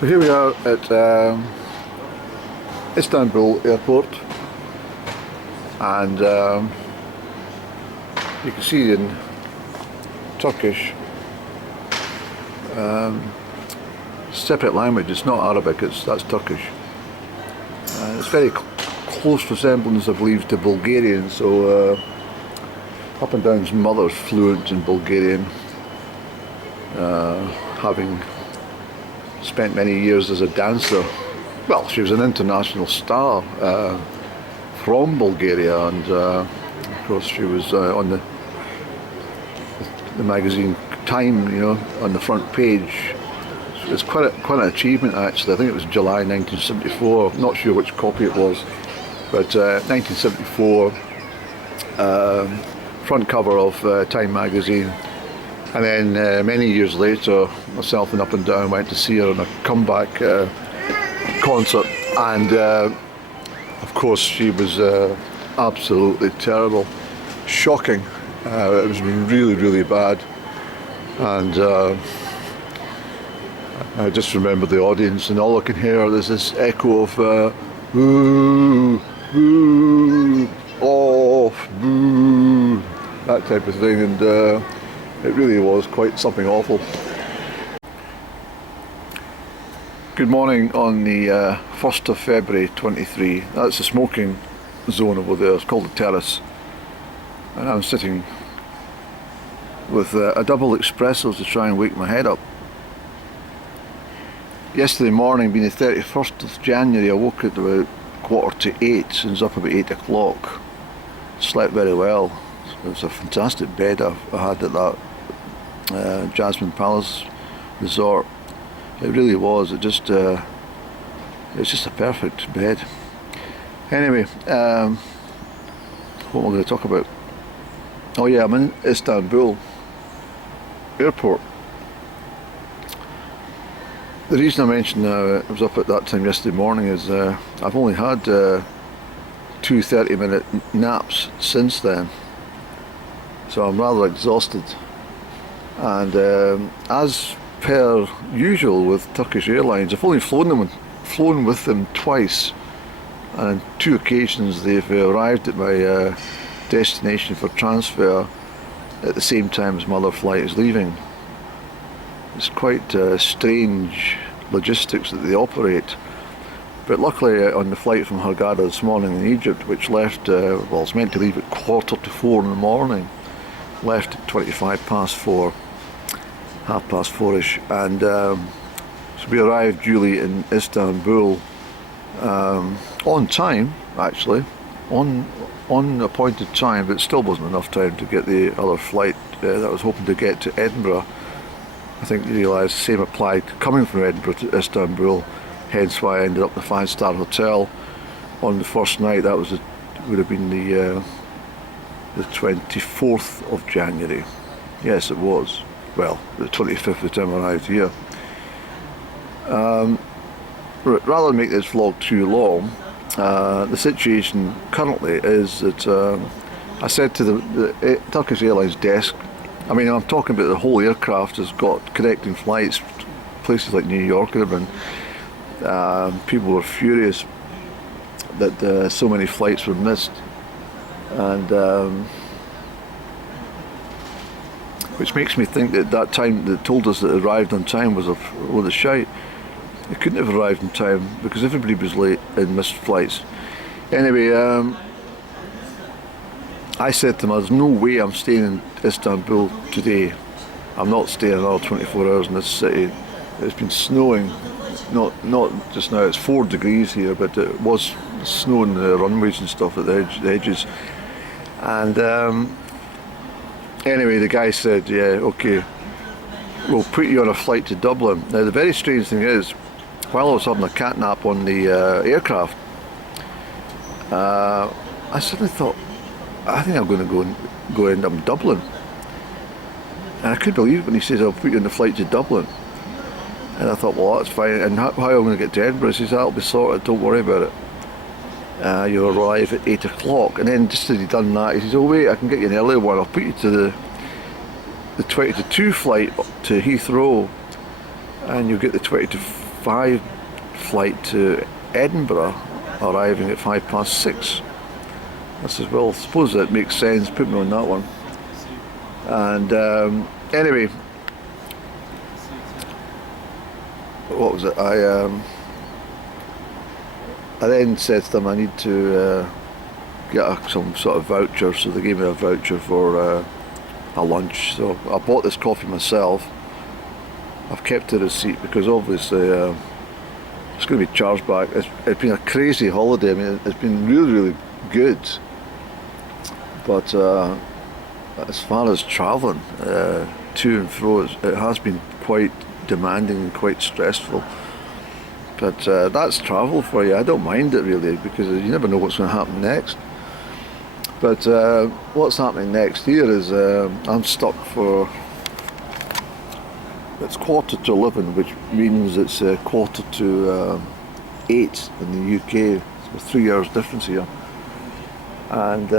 So here we are at Istanbul airport, and you can see in Turkish separate language. It's not Arabic, that's Turkish. It's very close resemblance, I believe, to Bulgarian, so up and down's mother's fluent in Bulgarian, having spent many years as a dancer. Well, she was an international star from Bulgaria, and of course she was on the magazine Time, you know, on the front page. It's quite an achievement, actually. I think it was July 1974. I'm not sure which copy it was, but 1974, front cover of Time magazine. And then many years later, myself and Up and Down went to see her on a comeback concert, and of course she was absolutely terrible, shocking. It was really, really bad, and I just remember the audience, and all I can hear is this echo of boo, boo, off, boo, that type of thing, and it really was quite something awful. Good morning on the 1st of February 23. That's the smoking zone over there. It's called the terrace. And I'm sitting with a double espresso to try and wake my head up. Yesterday morning, being the 31st of January, I woke at about 7:45 and was up about 8 o'clock. Slept very well. It was a fantastic bed I had at that Jasmine Palace resort. It really was. It was just a perfect bed. Anyway, what am I going to talk about? Oh yeah, I'm in Istanbul airport. The reason I mentioned I was up at that time yesterday morning is I've only had 2 30-minute naps since then, so I'm rather exhausted. And as per usual with Turkish Airlines, I've only flown with them twice, and on 2 occasions they've arrived at my destination for transfer at the same time as my other flight is leaving. It's quite strange logistics that they operate. But luckily on the flight from Hurghada this morning in Egypt, which left, well, it's meant to leave at 3:45 in the morning, left at 4:25, 4:30ish, and so we arrived duly in Istanbul on time, actually, on appointed time, but it still wasn't enough time to get the other flight that I was hoping to get to Edinburgh. I think you realise the same applied coming from Edinburgh to Istanbul, hence why I ended up in the 5-star hotel on the first night. That would have been the 24th of January. Yes, it was. Well, the 25th of the time I arrived here. Rather than make this vlog too long, the situation currently is that I said to the Turkish Airlines desk, I mean, I'm talking about the whole aircraft has got connecting flights, places like New York and everything. People were furious that so many flights were missed, and which makes me think that time that told us that it arrived on time was a load of shite. It couldn't have arrived in time because everybody was late and missed flights. Anyway, I said to them, there's no way I'm staying in Istanbul today. I'm not staying another 24 hours in this city. It's been snowing, not just now, it's 4 degrees here, but it was snowing the runways and stuff at the edges. And anyway, the guy said, yeah, okay, we'll put you on a flight to Dublin. Now the very strange thing is, while I was having a cat nap on the aircraft, I suddenly thought, I think I'm going to go end up in Dublin. And I couldn't believe it when he says, I'll put you on the flight to Dublin. And I thought, well, that's fine. And how am I going to get to Edinburgh? He says, that'll be sorted, don't worry about it. You'll arrive at 8 o'clock. And then just as he'd done that, he says, oh wait, I can get you an earlier one. I'll put you to the 20 to 2 flight to Heathrow, and you'll get the 20 to 5 flight to Edinburgh, arriving at 6:05. I said, well, I suppose that makes sense, put me on that one. And anyway, what was it? I then said to them I need to get some sort of voucher, so they gave me a voucher for a lunch. So I bought this coffee myself. I've kept the receipt because obviously it's going to be charged back. It's been a crazy holiday. I mean, it's been really, really good. But as far as travelling to and fro, it has been quite demanding and quite stressful. But that's travel for you. I don't mind it really, because you never know what's going to happen next. But what's happening next here is I'm stuck for, it's 11:15, which means it's 8:15 in the UK. So 3 hours difference here. And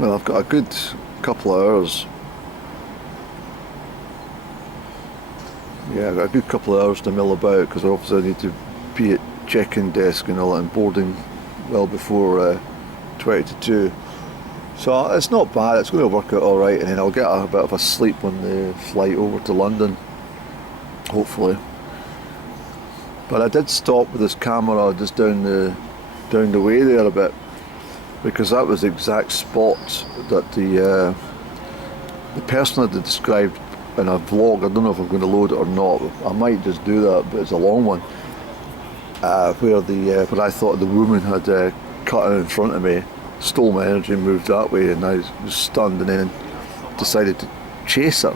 well, I've got a good couple of hours. Yeah, I've got a good couple of hours to mill about, because obviously I need to be at check-in desk and all that, and boarding well before 20 to 2. So it's not bad, it's going to work out alright, and then I'll get a bit of a sleep on the flight over to London, hopefully. But I did stop with this camera just down the way there a bit, because that was the exact spot that the person had described in a vlog. I don't know if I'm going to load it or not. I might just do that, but it's a long one. Where I thought the woman had cut in front of me, stole my energy and moved that way, and I was stunned, and then decided to chase her.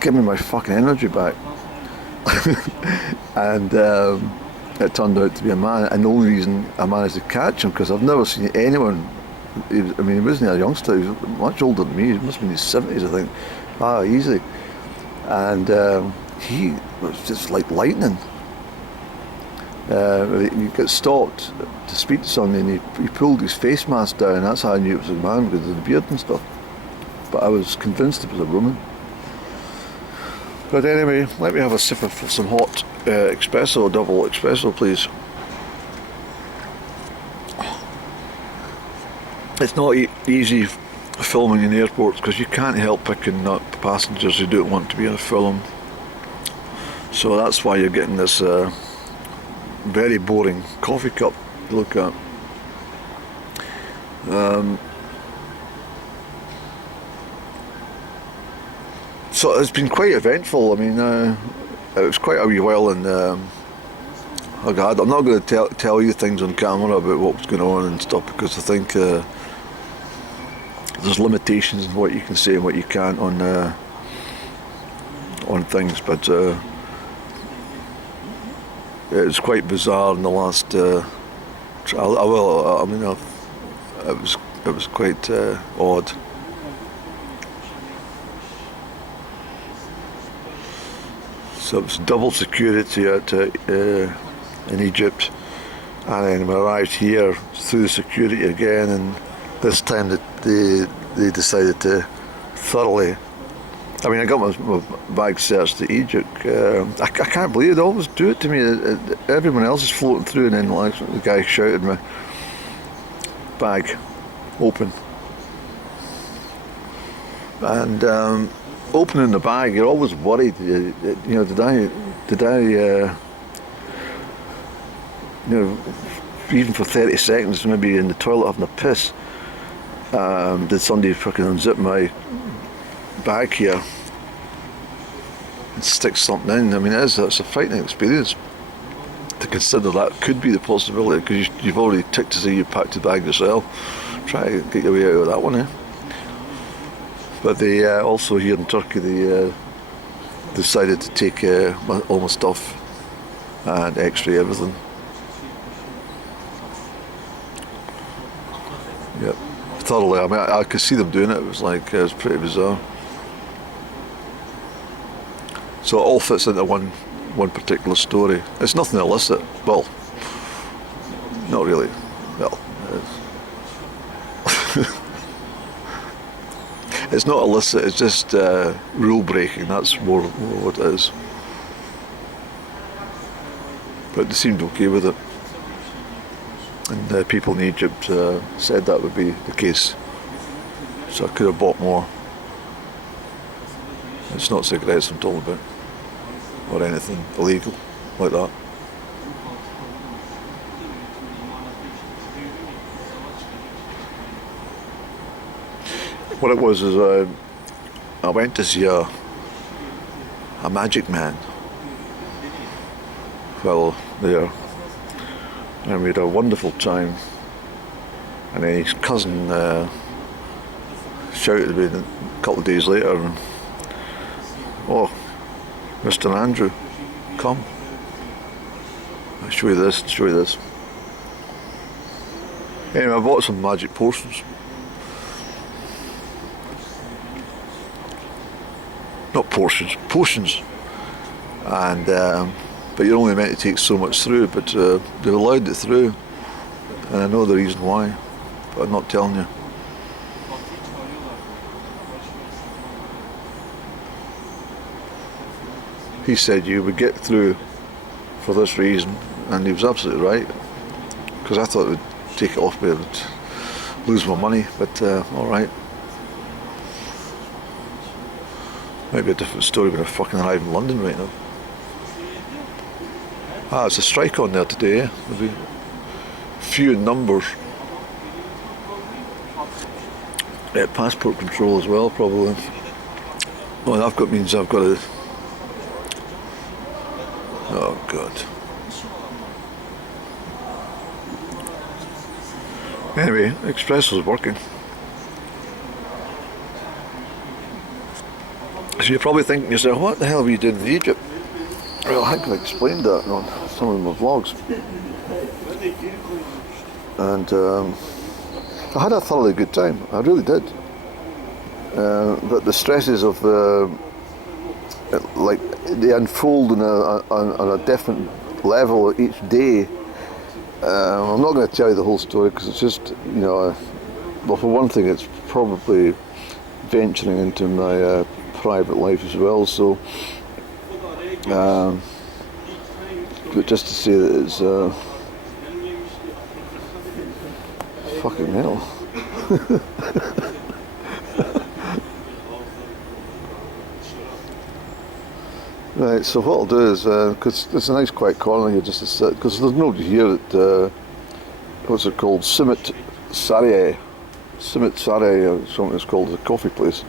Give me my fucking energy back. And it turned out to be a man, and the only reason I managed to catch him, because I've never seen anyone, he wasn't a youngster, he was much older than me, he must have been in his 70s, I think. Easy. And he was just like lightning. He got stopped to speak to somebody, and he pulled his face mask down. That's how I knew it was a man, because of the beard and stuff. But I was convinced it was a woman. But anyway, let me have a sip of some hot espresso, double espresso, please. It's not easy filming in airports, because you can't help picking up passengers who don't want to be in a film. So that's why you're getting this very boring coffee cup to look at. So it's been quite eventful. I mean, it was quite a wee while in Hurghada. I'm not going to tell you things on camera about what was going on and stuff, because I think there's limitations in what you can say and what you can't on things. But it was quite bizarre in the last. It was quite odd. So it was double security in Egypt, and then we arrived here through the security again, and this time they decided to thoroughly. I mean, I got my bag searched to Egypt. I can't believe they always do it to me. Everyone else is floating through, and then like, the guy shouted, "My bag open." And opening the bag, you're always worried. You know, did I even for 30 seconds, maybe in the toilet having a piss, did somebody fucking unzip my bag here and stick something in? I mean, it's a frightening experience to consider that could be the possibility, because you've already ticked to say you packed the bag yourself. Try to get your way out of that one, eh? But they also here in Turkey, they decided to take all my stuff and x-ray everything. Yep, thoroughly. I mean, I could see them doing it. It was pretty bizarre. So it all fits into one particular story. It's nothing illicit. Well, not really. Well, it is. It's not illicit, it's just rule breaking. That's more what it is. But they seemed okay with it. And people in Egypt said that would be the case. So I could have bought more. It's not cigarettes I'm talking about. Or anything illegal like that. What it was is I went to see a magic man. Well, there. And we had a wonderful time. And then his cousin shouted at me a couple of days later, and, "Oh, Mr. Andrew, come. I'll show you this, show you this." Anyway, I bought some magic potions. Not portions, potions. And but you're only meant to take so much through, but they've allowed it through. And I know the reason why, but I'm not telling you. He said you would get through for this reason, and he was absolutely right. Because I thought it would take it off me and lose my money, but alright. Maybe a different story when I fucking arrive in London right now. Ah, it's a strike on there today, eh? There'll be few in numbers. Passport control as well, probably. Well, I've got means I've got to. Oh God. Anyway, Expresso's working. So you're probably thinking to yourself, what the hell were you doing in Egypt? Well, I think I explained that on some of my vlogs. And I had a thoroughly good time, I really did. But the stresses of like they unfold on a different level each day. I'm not going to tell you the whole story because it's just, you know, well, for one thing, it's probably venturing into my private life as well. So, but just to say that it's fucking hell. Right, so what I'll do is, because there's a nice quiet corner here just to sit, because there's nobody here at, what's it called, Simit Sarayeh, or something it's called, the coffee place.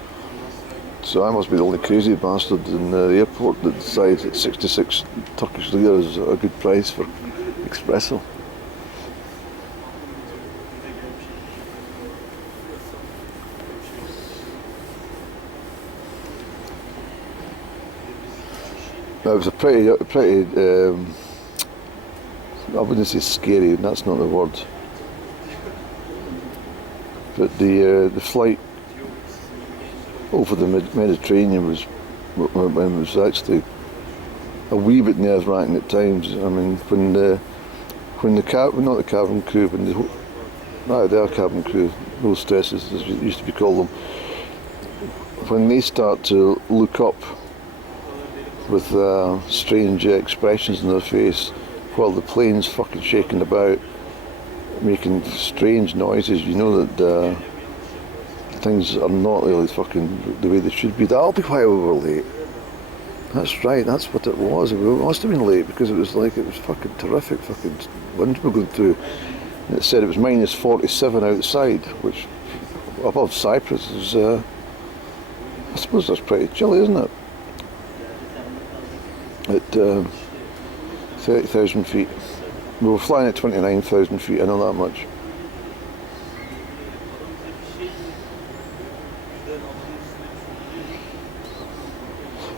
So I must be the only crazy bastard in the airport that decides that 66 Turkish lira is a good price for espresso. It was a pretty, I wouldn't say scary, that's not the word. But the flight over the Mediterranean was actually a wee bit nerve-wracking at times. I mean, when the not the cabin crew, when their cabin crew, those stresses as it used to be called them, when they start to look up with strange expressions in their face while the plane's fucking shaking about, making strange noises, you know that things are not really fucking the way they should be. That'll be why we were late. That's right, that's what it was. We must have been late because it was fucking terrific fucking wind we were going through. And it said it was minus 47 outside, which above Cyprus is, I suppose that's pretty chilly, isn't it? At 30,000 feet. We were flying at 29,000 feet, I know that much.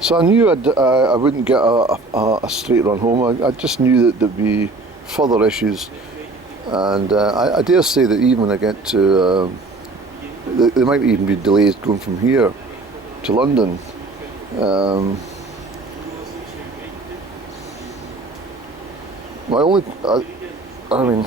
So I knew I wouldn't get a straight run home. I just knew that there'd be further issues, and I dare say that even when I get to, there might even be delays going from here to London. I mean,